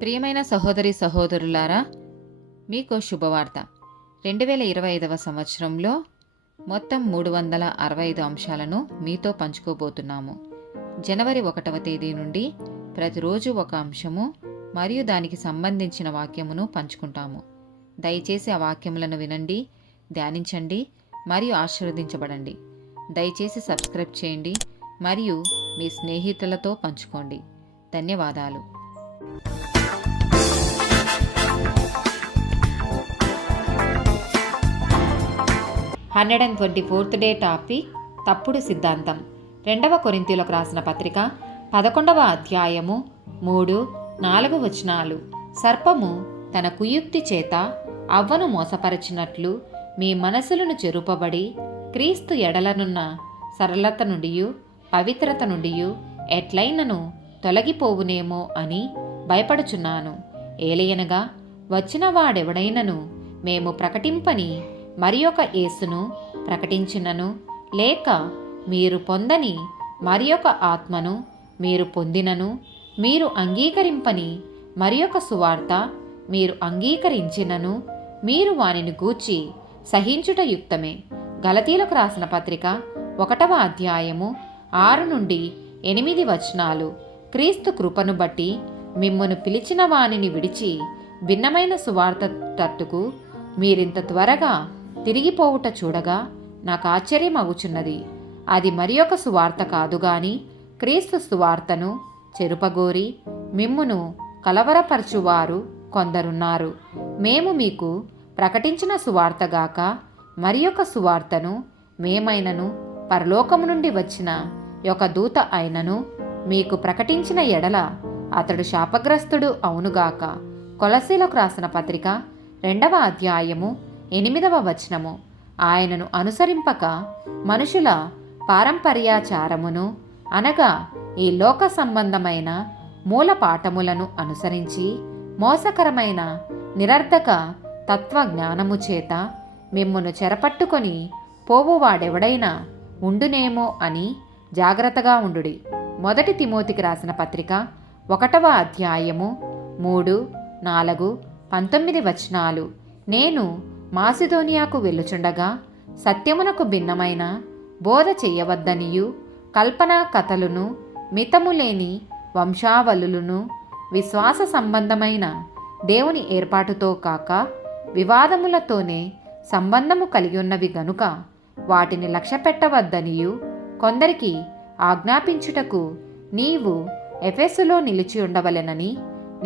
ప్రియమైన సహోదరి సహోదరులారా, మీకు శుభవార్త. 2025 సంవత్సరంలో మొత్తం 365 అంశాలను మీతో పంచుకోబోతున్నాము. జనవరి 1వ తేదీ నుండి ప్రతిరోజు ఒక అంశము మరియు దానికి సంబంధించిన వాక్యమును పంచుకుంటాము. దయచేసి ఆ వాక్యములను వినండి, ధ్యానించండి మరియు ఆశీర్వదించబడండి. దయచేసి సబ్స్క్రైబ్ చేయండి మరియు మీ స్నేహితులతో పంచుకోండి. ధన్యవాదాలు. 124th డే టాపిక్ తప్పుడు సిద్ధాంతం. 2వ కొరింథీయులకు రాసిన పత్రిక 11వ అధ్యాయము 3-4 వచనాలు. సర్పము తన కుయుక్తి చేత అవ్వను మోసపరచినట్లు మీ మనసులను చెరుపబడి క్రీస్తు ఎడలనున్న సరళత నుండి పవిత్రత నుండి ఎట్లైనను తొలగిపోవునేమో అని భయపడుచున్నాను. ఏలయనగా వచ్చిన వాడెవడైనను మేము ప్రకటింపని మరి ఒక యేసును ప్రకటించినను, లేక మీరు పొందని మరి ఒక ఆత్మను మీరు పొందినను, మీరు అంగీకరింపని మరి ఒక సువార్త మీరు అంగీకరించినను, మీరు వానిని గూర్చి సహించుట యుక్తమే. గలతీలకు రాసిన పత్రిక 1వ అధ్యాయము 6-8 వచనాలు. క్రీస్తు కృపను బట్టి మిమ్మును పిలిచిన వానిని విడిచి భిన్నమైన సువార్త తట్టుకు మీరింత త్వరగా తిరిగిపోవుట చూడగా నాకు ఆశ్చర్యమగుచున్నది. అది మరి ఒక సువార్త కాదుగాని క్రీస్తు సువార్తను చెరుపగోరి మిమ్మును కలవరపరచువారు కొందరున్నారు. మేము మీకు ప్రకటించిన సువార్తగాక మరి ఒక సువార్తను మేమైనను పరలోకము నుండి వచ్చిన ఒక దూత అయినను మీకు ప్రకటించిన ఎడల అతడు శాపగ్రస్తుడు అవునుగాక. కొలసీలకు రాసిన పత్రిక 2వ అధ్యాయము 8వ వచనము. ఆయనను అనుసరింపక మనుషుల పారంపర్యాచారమును అనగా ఈ లోక సంబంధమైన మూల పాఠములను అనుసరించి మోసకరమైన నిరర్ధక తత్వజ్ఞానము చేత మిమ్మును చెరపట్టుకొని పోవువాడెవడైనా ఉండునేమో అని జాగ్రత్తగా ఉండుడి. 1 తిమోతికి రాసిన పత్రిక 1వ అధ్యాయము 3-4-19 వచనాలు. నేను మాసిదోనియాకు వెళ్ళుచుండగా సత్యమునకు భిన్నమైన బోధ చెయ్యవద్దనియు కల్పనా కథలును మితములేని వంశావళులను విశ్వాస సంబంధమైన దేవుని ఏర్పాటుతో కాక వివాదములతోనే సంబంధము కలిగి ఉన్నవి గనుక వాటిని లక్ష్యపెట్టవద్దనియు కొందరికి ఆజ్ఞాపించుటకు నీవు ఎఫెసులో నిలిచి ఉండవలెనని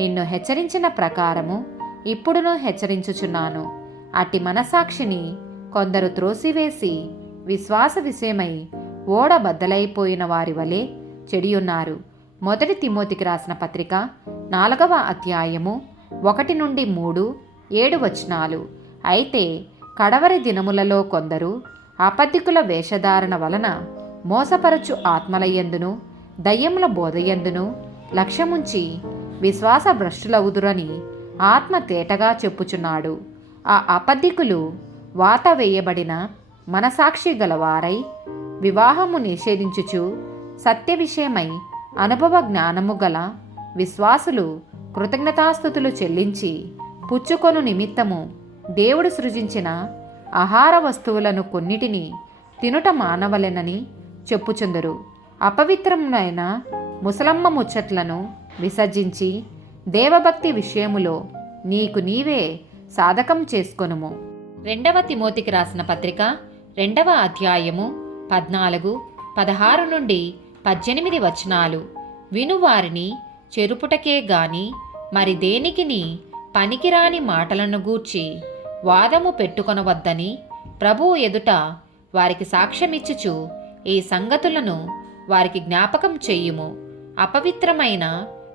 నిన్ను హెచ్చరించిన ప్రకారము ఇప్పుడును హెచ్చరించుచున్నాను. అట్టి మనసాక్షిని కొందరు త్రోసివేసి విశ్వాస విషయమై ఓడ బద్దలైపోయిన వారి వలె చెడియున్నారు. 1 తిమోతికి రాసిన పత్రిక 4వ అధ్యాయము 1-3-7 వచనాలు. అయితే కడవరి దినములలో కొందరు అబద్ధికుల వేషధారణ వలన మోసపరచు ఆత్మలయందును దయ్యముల బోధయందును లక్ష్యముంచి విశ్వాస భ్రష్టులవుదురని ఆత్మ తేటగా చెప్పుచున్నాడు. ఆ అబద్ధికులు వాత వేయబడిన మనసాక్షి గలవారై వివాహము నిషేధించుచు సత్య విషయమై అనుభవ జ్ఞానము గల విశ్వాసులు కృతజ్ఞతాస్తుతులు చెల్లించి పుచ్చుకొను నిమిత్తము దేవుడు సృజించిన ఆహార వస్తువులను కొన్నిటిని తినుట మానవలెనని చెప్పుచుందరు. అపవిత్రమైన ముసలమ్మ ముచ్చట్లను విసర్జించి దేవభక్తి విషయములో నీకు నీవే సాధకం చేసుకొనుము. 2వ తిమోతికి రాసిన పత్రిక 2వ అధ్యాయము 14-16-18 వచనాలు. వినువారిని చెరుపుటకే గాని మరి దేనికిని పనికిరాని మాటలను గూర్చి వాదము పెట్టుకొనవద్దని ప్రభువు ఎదుట వారికి సాక్ష్యమిచ్చుచు ఈ సంగతులను వారికి జ్ఞాపకం చెయ్యుము. అపవిత్రమైన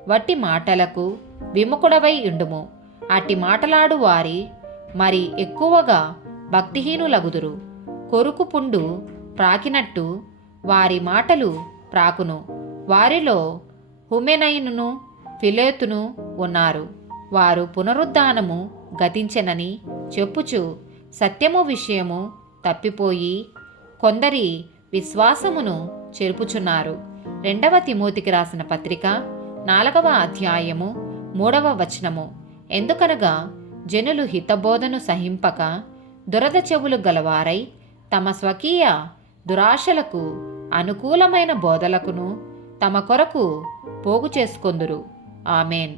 వట్టి మాటలకు విముఖుడవై ఉండుము. అట్టి మాటలాడు వారి మరి ఎక్కువగా భక్తిహీనులగుదురు. కొరుకు పుండు ప్రాకినట్టు వారి మాటలు ప్రాకును. వారిలో హుమెనైనును ఫిలేతును ఉన్నారు. వారు పునరుద్ధానము గతించెనని చెప్పుచు సత్యము విషయము తప్పిపోయి కొందరి విశ్వాసమును చెరుపుచున్నారు. 2వ తిమోతికి రాసిన పత్రిక 4వ అధ్యాయము మూడవ వచనము, ఎందుకనగా జనులు హితబోధను సహింపక దురద చెవులు గలవారై తమ స్వకీయ దురాశలకు అనుకూలమైన బోధలకును తమ కొరకు పోగు చేసుకొందురు. ఆమెన్.